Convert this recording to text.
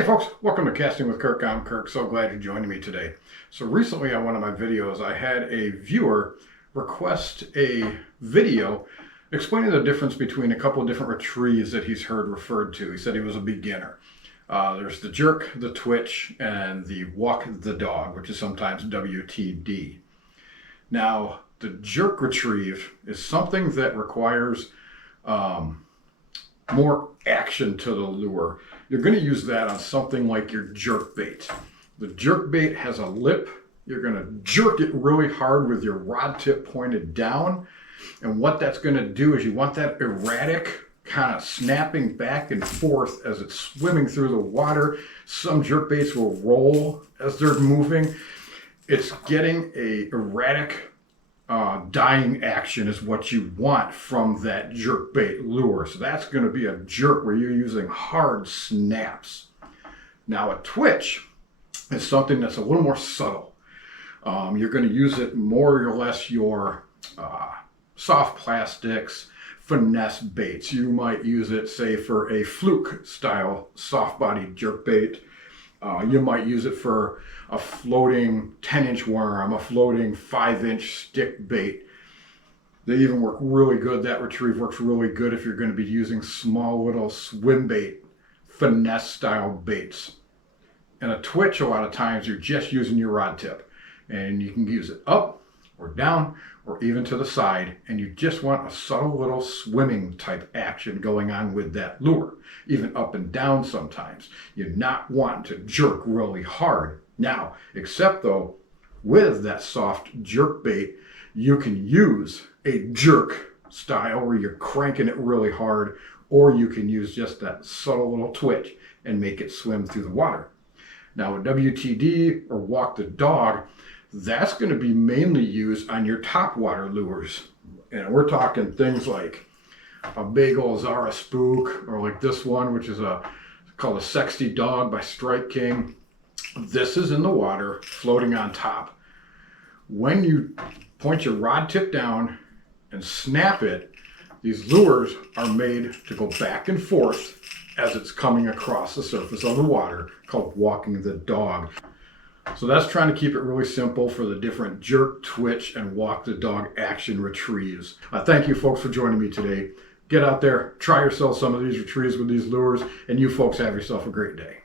Hey folks, welcome to Casting with Kirk. I'm Kirk. So glad you're joining me today. So recently on one of my videos, I had a viewer request a video explaining the difference between a couple of different retrieves that he's heard referred to. He said he was a beginner. There's the jerk, the twitch, and the walk the dog, which is sometimes WTD. Now, the jerk retrieve is something that requires more action to the lure. You're going to use that on something like your jerk bait. The jerk bait has a lip. You're going to jerk it really hard with your rod tip pointed down. And what that's going to do is you want that erratic kind of snapping back and forth as it's swimming through the water. Some jerk baits will roll as they're moving. It's getting a erratic dying action is what you want from that jerk bait lure. So that's going to be a jerk where you're using hard snaps. Now a twitch is something that's a little more subtle. You're going to use it more or less your soft plastics, finesse baits. You might use it, say, for a fluke style soft body jerk bait. You might use it for a floating 10-inch worm, a floating 5-inch stick bait. They even work really good. That retrieve works really good if you're going to be using small little swim bait, finesse style baits. And a twitch, a lot of times you're just using your rod tip. And you can use it up or down or even to the side. And you just want a subtle little swimming type action going on with that lure. Even up and down sometimes. You're not wanting to jerk really hard. Now, except though, with that soft jerk bait, you can use a jerk style where you're cranking it really hard, or you can use just that subtle little twitch and make it swim through the water. Now, a WTD or walk the dog, that's going to be mainly used on your topwater lures. And we're talking things like a big old Zara spook, or like this one, which is called a Sexy Dog by Strike King. This is in the water, floating on top. When you point your rod tip down and snap it, these lures are made to go back and forth as it's coming across the surface of the water, called walking the dog. So that's trying to keep it really simple for the different jerk, twitch, and walk the dog action retrieves. Thank you folks for joining me today. Get out there, try yourself some of these retrieves with these lures, and you folks have yourself a great day.